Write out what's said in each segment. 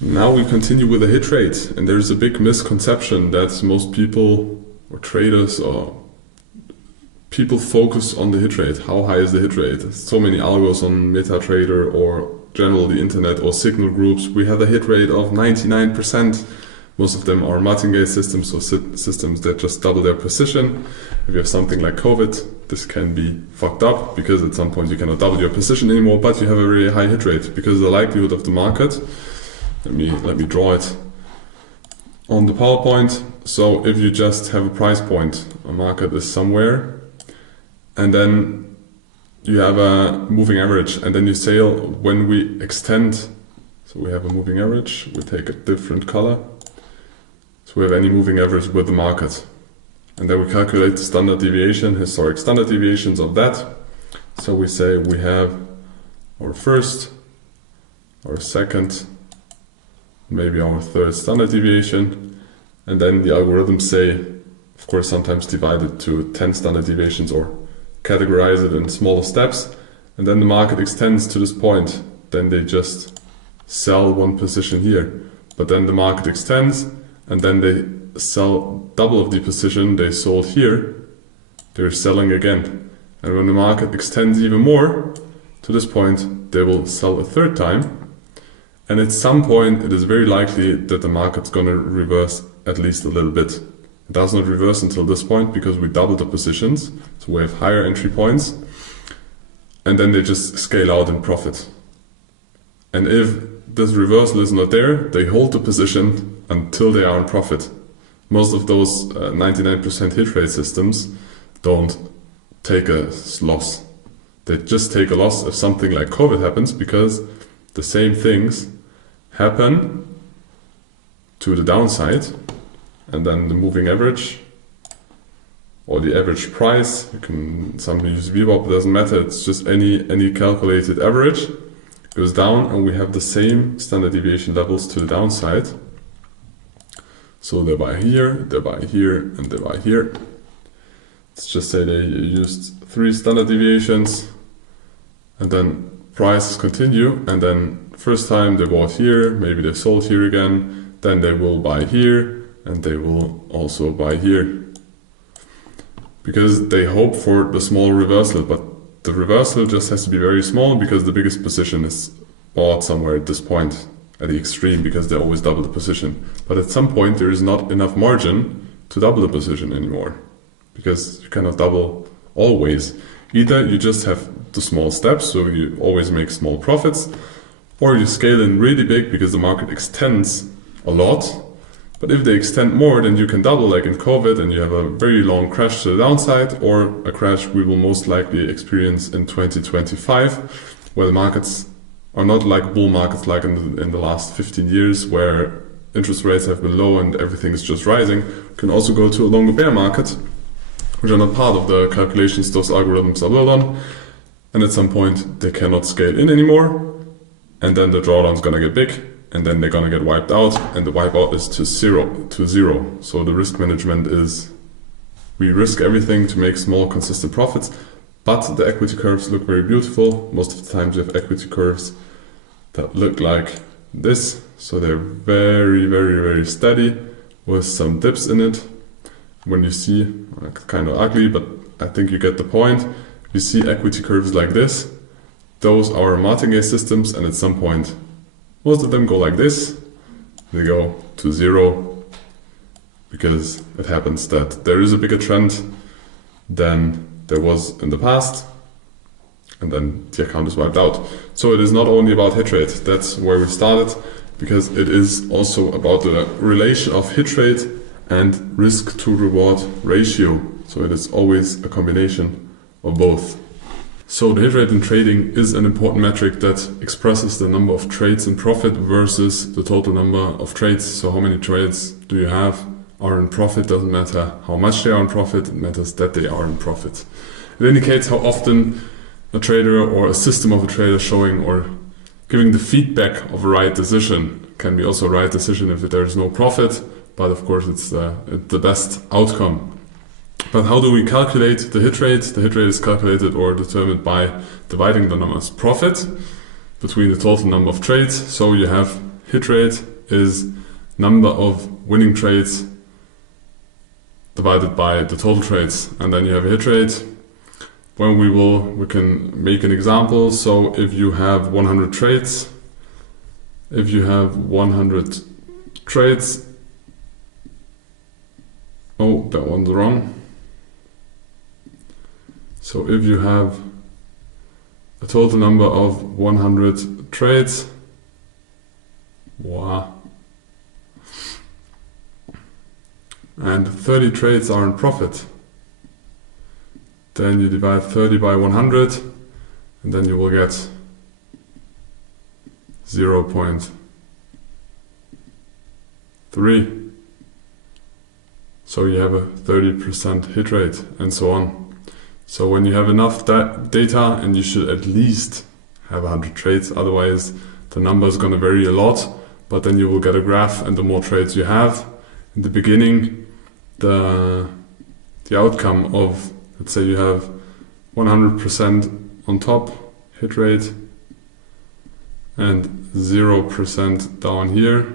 Now we continue with the hit rate, and there's a big misconception that most people or traders or people focus on the hit rate. How high is the hit rate? So many algos on MetaTrader or generally the internet or signal groups. We have a hit rate of 99%. Most of them are martingale systems, so systems that just double their position. If you have something like COVID, this can be fucked up because at some point you cannot double your position anymore, but you have a very high hit rate because the likelihood of the market. Let me draw it on the PowerPoint. So if you just have a price point, a market is somewhere, and then you have a moving average, and then you say when we extend, so we have a moving average, we take a different color. So we have any moving average with the market. And then we calculate the standard deviation, historic standard deviations of that. So we say we have our first, our second, maybe our third standard deviation. And then the algorithms say, of course, sometimes divide it to 10 standard deviations or categorize it in smaller steps. And then the market extends to this point. Then they just sell one position here. But then the market extends, and then they sell double of the position they sold here. They're selling again. And when the market extends even more to this point, they will sell a third time. And at some point, it is very likely that the market's going to reverse at least a little bit. It does not reverse until this point because we double the positions. So we have higher entry points. And then they just scale out in profit. And if this reversal is not there, they hold the position until they are in profit. Most of those 99% hit rate systems don't take a loss. They just take a loss if something like COVID happens, because the same things happen to the downside, and then the moving average or the average price, you can sometimes use VWAP, it doesn't matter, it's just any calculated average, goes down, and we have the same standard deviation levels to the downside. So they buy here, and they buy here. Let's just say they used 3 standard deviations, and then prices continue, and then first time they bought here, maybe they sold here again, then they will buy here, and they will also buy here. Because they hope for the small reversal, but the reversal just has to be very small because the biggest position is bought somewhere at this point, at the extreme, because they always double the position. But at some point there is not enough margin to double the position anymore, because you cannot double always. Either you just have the small steps, so you always make small profits, or you scale in really big because the market extends a lot. But if they extend more, then you can double, like in COVID, and you have a very long crash to the downside, or a crash we will most likely experience in 2025, where the markets are not like bull markets like in the last 15 years, where interest rates have been low and everything is just rising. You can also go to a longer bear market, which are not part of the calculations those algorithms are built on. And at some point, they cannot scale in anymore, and then the drawdown is going to get big, and then they're going to get wiped out, and the wipeout is to zero. So the risk management is, we risk everything to make small consistent profits, but the equity curves look very beautiful. Most of the times you have equity curves that look like this, so they're very, very, very steady with some dips in it. When you see, kind of ugly, but I think you get the point. You see equity curves like this, those are martingale systems, and at some point most of them go like this, they go to zero, because it happens that there is a bigger trend than there was in the past, and then the account is wiped out. So it is not only about hit rate, that's where we started, because it is also about the relation of hit rate and risk to reward ratio. So it is always a combination of both. So the hit rate in trading is an important metric that expresses the number of trades in profit versus the total number of trades. So how many trades do you have are in profit? Doesn't matter how much they are in profit, it matters that they are in profit. It indicates how often a trader or a system of a trader showing or giving the feedback of a right decision. Can be also a right decision if there is no profit, but of course it's the best outcome. But how do we calculate the hit rate? The hit rate is calculated or determined by dividing the numbers profit between the total number of trades. So you have hit rate is number of winning trades divided by the total trades, and then you have a hit rate. When we can make an example. So if you have 100 trades, oh, that one's wrong. So if you have a total number of 100 trades, wow, and 30 trades are in profit, then you divide 30 by 100, and then you will get 0.3. So you have a 30% hit rate, and so on. So when you have enough data, and you should at least have 100 trades, otherwise the number is going to vary a lot, but then you will get a graph, and the more trades you have in the beginning, the outcome of, let's say you have 100% on top hit rate and 0% down here,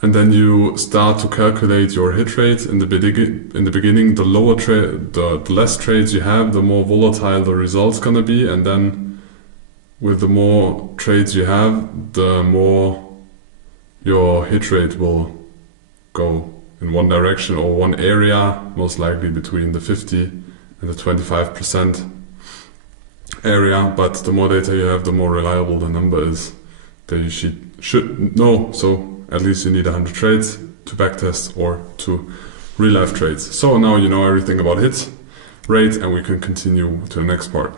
and then you start to calculate your hit rate in the beginning. The lower the less trades you have, the more volatile the result's gonna be, and then with the more trades you have, the more your hit rate will go in one direction or one area, most likely between the 50 and the 25% area. But the more data you have, the more reliable the number is that you should know. So at least you need 100 trades to backtest or to real life trades. So now you know everything about hit rate, and we can continue to the next part.